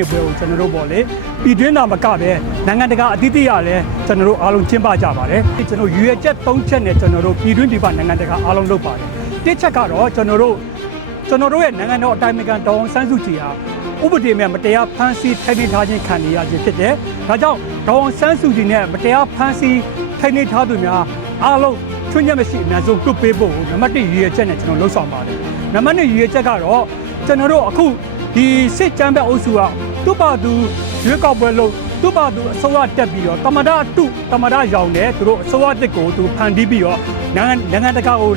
နေပွဲကိုကျွန်တော်တို့ပေါ့လေပြည်တွင်းတာမကပဲနိုင်ငံတကာအသီးသီးရလဲကျွန်တော်တို့အားလုံးကျင်းပကြပါတယ်ကျွန်တော်ရွေချက်၃ချက်နဲ့ကျွန်တော်တို့ပြည်တွင်းပြည်ပနိုင်ငံတကာအားလုံးလုပ်ပါတယ်တစ်ချက်ကတော့ကျွန်တော်တို့ရဲ့နိုင်ငံတော်အတိုင်ပင်ခံဒေါ်အောင်ဆန်းစုကြည်ဟာဥပဒေမဲ့မတရားဖမ်းဆီးထိန်းသိမ်းထားခြင်းခံနေရခြင်းဖြစ်တယ်ဒါကြောင့်ဒေါ်အောင်ဆန်းစုကြည်နဲ့မတရားဖမ်းဆီးထိန်းသိမ်းထားသူများအားလုံးချွင်းချက်မရှိအများဆုံးပြုတ်ပေးဖို့နံပါတ်1ရည်ရွယ်ချက်နဲ့ကျွန်တော်လှုံ့ဆော်ပါတယ်နံပါတ်2ရည်ရွယ်ချက်ကတော့ကျွန်တော်တို့အခုဒီစစ်ကြမ်းဖက်အုပ်စုကသူ့ပါသူရွေးကောက်ပွဲလုပ်သူ့ပါသူအစိုးရတက်ပြီးတော့တမဒရောင်နဲ့သူတို့အစိုးရတက်ကိုသူဖန်တီးပြီးတော့နိုင်ငံတကာကို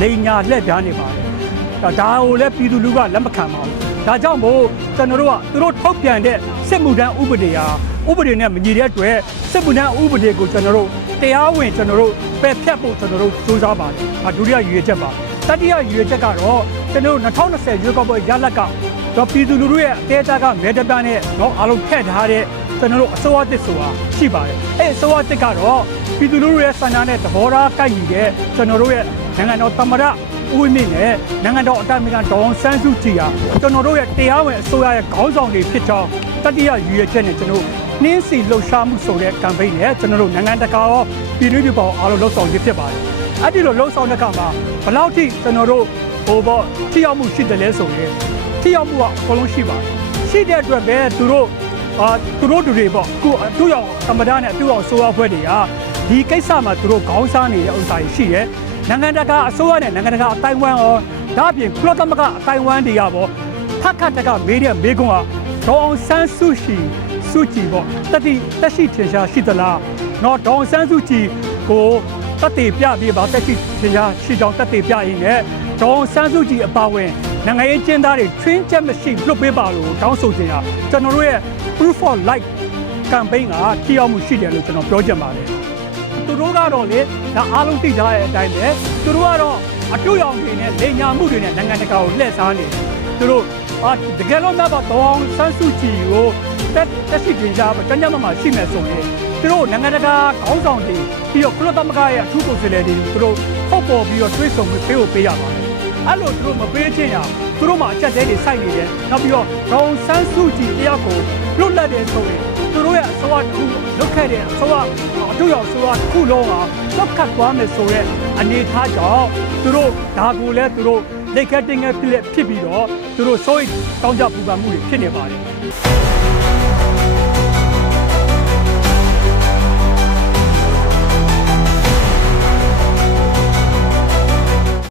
လိန်ညာလှည့်ပြားနေပါတယ်ဒါကိုလည်းပြည်သူလူကလက်မခံပါဘူးဒါကြောင့်မို့ကျွန်တော်တို့ကသူတို့ထုတ်ပြန်တဲ့စစ်မှုထမ်းဥပဒေဟာဥပဒေနဲ့မညီတဲ့အတွက်စစ်မှုထမ်းဥပဒေကိုကျွန်တော်တို့တရားဝင်ကျွန်တော်တို့ပယ်ဖျက်ဖို့ကျွန်တော်တို့စူးစမ်းပါတယ်ဒုတိယရည်ရွယ်ချက်ပါတတိယရည်ရွယ်ချက်ကတော့ကျွန်တော်တို့2020ရွေးကောက်ပွဲရလဒ်ကတော့ပြည်သူလူထုရဲ့အသေးအကမဲတပြားနဲ့တော့အားလုံးဖက်ထားတဲ့ကျွန်တော်တို့အစိုးရတစ်ဆိုတာရှိပါတယ်အဲ့အစိုးရတစ်ကတော့ပြည်သူလူထုရဲ့ဆန္ဒနဲ့သဘောထားကိုက်ညီတဲ့ကျွန်တော်တို့ရဲ့နိုင်ငံတော်သမ္မတဦးဝင်းမြင့်နဲ့နိုင်ငံတော်အတိုင်ပင်ခံဒေါ်အောင်ဆန်းစုကြည်ဟာကျွန်တော်တို့ရဲ့တရားဝင်အစိုးရရဲ့ခေါင်းဆောင်တွေဖြစ်ကြောင်းတတိယရည်ရွယ်ချက်နဲ့ကျွန်တော်နှင်းစီလှုပ်ရှားမှုဆိုတဲ့ campaign နဲ့ကျွန်တော်တို့နိုင်ငံတကာရောပြည်တွင်းပြည်ပအားလုံးလှုပ်ဆောင်ရဖြစ်ပါတယ်အဲ့ဒီလိုလှုပ်ဆောင်တဲ့အခါမှာဘယ်လောက်ထိကျွန်တော်တို့ထိရောက်မှုရှိတယ်လဲဆိုရင်ထိရောက်မှုကအကုန်လုံးရှိပါတယ်ရှိတဲ့အတွက်ပဲသူတို့တွေပေါ့အခုအထူးရောက်သမ္မတနဲ့အထူးရောက်ဆိုရဖွဲ့တွေကဒီကိစ္စမှာသူတို့ခေါင်းစားနေတဲ့ဥစ္စာတွေရှိတယ်နိုင်ငံတကာအစိုးရနဲ့နိုင်ငံတကာအတိုင်းဝမ်ရောဒါအပြင်ကုလသမဂ္ဂအတိုင်းဝမ်တွေရပေါ့ထပ်ခတ်တကမေးတဲ့မေးခွန်းကဒေါ်အောင်ဆန်းစုကြည်ပေါ့တက်ရှိထင်ရှားရှိသလားတော့ဒေါ်အောင်ဆန်းစုကြည်ကိုတက်တည်ပြပြီးပါတက်ရှိထင်ရှားရှိကြောင်းတက်တည်ပြရင်းနဲ့ဒေါ်အောင်ဆန်းစုကြည်အပါဝင်နိုင်ငံရေးကျင်းသားတွေချွင်းချက်မရှိလွတ်ပေးပါလို့တောင်းဆိုနေတာကျွန်တော်တို့ရဲ့ proof of life campaign ကထိရောက်မှုရှိတယ်လို့ကျွန်တော်ပြောချင်ပါတယ်သူတို့ကတော့လေဒါအားလုံးသိကြတဲ့အတိုင်းပဲသူတို့ကတော့အတူရောင်တွေနဲ့လိန်ညာမှုတွေနဲ့နိုင်ငံတကာကိုလှည့်စားနေတယ်သူတို့တကယ်လို့တော့ဒေါ်အောင်ဆန်းစုကြည်ကိုတက်ရှိတင်ကြပါကျန်းကျန်းမာရှိမယ်ဆိုရင်သူတို့နိုင်ငံတကာခေါင်းဆောင်တွေပြီးတော့ကုလသမဂ္ဂရဲ့အထူးကိုယ်စားလှယ်တွေသူတို့ထုတ်ပေါ်ပြီးတော့တွေးဆောင်မှုပေးရပါတယ်အဲ့လိုသူတို့မပေးချင်ရသူတို့မှအချက်သေးတွေစိုက်နေတယ်နောက်ပြီးတော့ဒေါ်အောင်ဆန်းစုကြည်တရားကိုလွတ်လပ်တယ်ဆိုရင်သူတို့ရဲ့အစိုးရတစ်ခုလုတ်ခဲ့တဲ့အစိုးရအထူးရောက်အစိုးရတစ်ခုလုံးကလုတ်ခတ်သွားမယ်ဆိုတဲ့အနေအထားကြောင့်သူတို့ဒါကိုလည်းသူတို့လက်ခတ်တင်ငယ်ဖြစ်ပြီးတော့သူတို့စိုးရိမ်တောင်းကြပူပန်မှုတွေဖြစ်နေပါတယ်